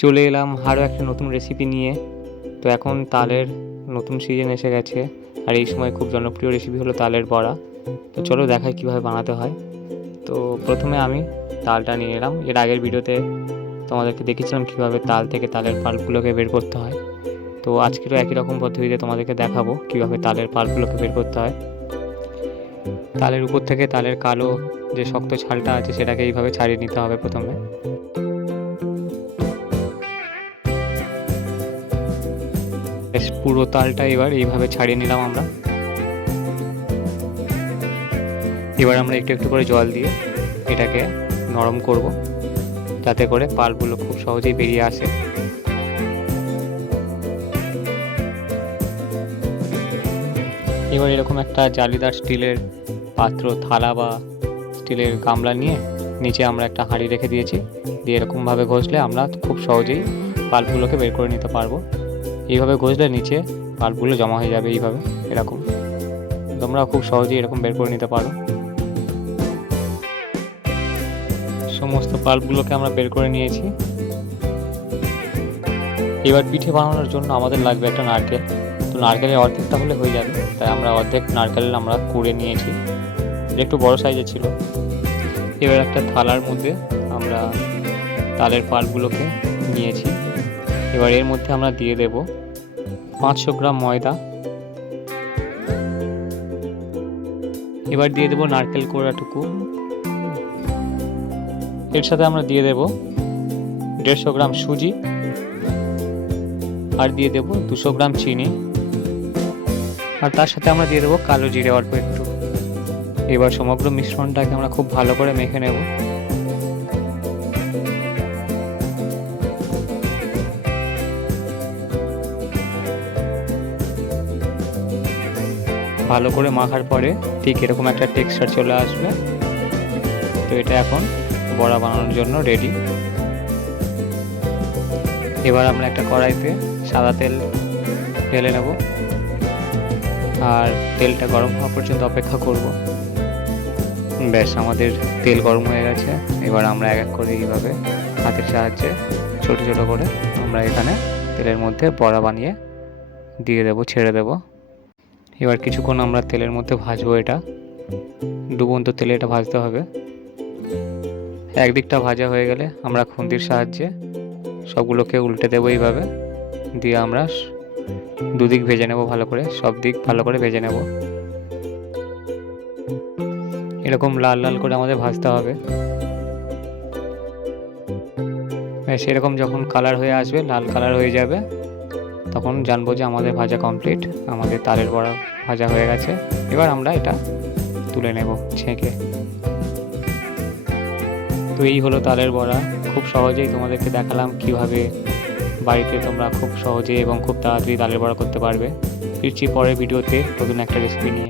চলে এলাম আরও একটা নতুন রেসিপি নিয়ে। তো এখন তালের নতুন সিজন এসে গেছে, আর এই সময় খুব জনপ্রিয় রেসিপি হলো তালের বড়া। তো চলো দেখাই কীভাবে বানাতে হয়। তো প্রথমে আমি তালটা নিয়ে এলাম। এর আগের ভিডিওতে তোমাদেরকে দেখিয়েছিলাম কীভাবে তাল থেকে তালের পাল্পগুলোকে বের করতে হয়। তো আজকেরও একই রকম পদ্ধতিতে তোমাদেরকে দেখাবো কীভাবে তালের পাল্পগুলোকে বের করতে হয়। তালের উপর থেকে তালের কালো যে শক্ত ছালটা আছে সেটাকে এইভাবে ছাড়িয়ে নিতে হবে প্রথমে। পুরো তালটা এবার এইভাবে ছাড়িয়ে নিলাম আমরা। এবার আমরা একটু একটু করে জল দিয়ে এটাকে নরম করব, যাতে করে পাল্পগুলো খুব সহজেই বেরিয়ে আসে। এবার এরকম একটা জালিদার স্টিলের পাত্র, থালা বা স্টিলের গামলা নিয়ে নিচে আমরা একটা হাঁড়ি রেখে দিয়েছি। দিয়ে এরকমভাবে ঘষলে আমরা খুব সহজেই পাল্পগুলোকে বের করে নিতে পারবো। এইভাবে ঘষলে নিচে পাল্পগুলো জমা হয়ে যাবে, এইভাবে এরকম তোমরা খুব সহজেই এরকম বের করে নিতে পারো। সমস্ত পাল্পগুলোকে আমরা বের করে নিয়েছি। এবার পিঠে বানানোর জন্য আমাদের লাগবে একটা নারকেল। তো নারকেলের অর্ধেকটা হলে হয়ে যাবে, তাই আমরা অর্ধেক নারকেল আমরা কুড়ে নিয়েছি, একটু বড় সাইজের ছিল। এবার একটা থালার মধ্যে আমরা তালের পাল্পগুলোকে নিয়েছি। এবার এর মধ্যে আমরা দিয়ে দেব 500 গ্রাম ময়দা। এবার দিয়ে দেব নারকেল কোড়াটুকু। এর সাথে আমরা দিয়ে দেব 150 গ্রাম সুজি, আর দিয়ে দেব 200 গ্রাম চিনি, আর তার সাথে আমরা দিয়ে দেবো কালো জিরে অল্প একটু। এবার সমগ্র মিশ্রণটাকে আমরা খুব ভালো করে মেখে নেব। ভালো করে মাখার পরে ঠিক এরকম একটা টেক্সচার চলে আসবে। তো এটা এখন বড়া বানানোর জন্য রেডি। এবার আমরা একটা কড়াইতে সাদা তেল ঢেলে নেব, আর তেলটা গরম হওয়া পর্যন্ত অপেক্ষা করব। ব্যাস, আমাদের তেল গরম হয়ে গেছে। এবার আমরা এক এক করে এইভাবে হাতের সাহায্যে ছোট ছোট করে আমরা এখানে তেলের মধ্যে বড়া বানিয়ে দিয়ে দেব, ছেড়ে দেব। এবার কিছুক্ষণ আমরা তেলের মধ্যে ভাজবো। এটা ডুবন্ত তেলে এটা ভাজতে হবে। একদিকটা ভাজা হয়ে গেলে আমরা খুন্তির সাহায্যে সবগুলোকে উল্টে দেবো এইভাবে। দিয়ে আমরা দুদিক ভেজে নেব ভালো করে, সব দিক ভালো করে ভেজে নেব। এরকম লাল লাল করে আমাদের ভাজতে হবে। সেরকম যখন কালার হয়ে আসবে, লাল কালার হয়ে যাবে, তখন জানবো যে আমাদের ভাজা কমপ্লিট, আমাদের তালের বড়া ভাজা হয়ে গেছে। এবার আমরা এটা তুলে নেব ছেঁকে। তো এই হলো তালের বড়া। খুব সহজেই তোমাদেরকে দেখালাম কিভাবে বাড়িতে তোমরা খুব সহজে এবং খুব তাড়াতাড়ি তালের বড়া করতে পারবে। ফিরছি পরের ভিডিওতে নতুন একটা রেসিপি নিয়ে।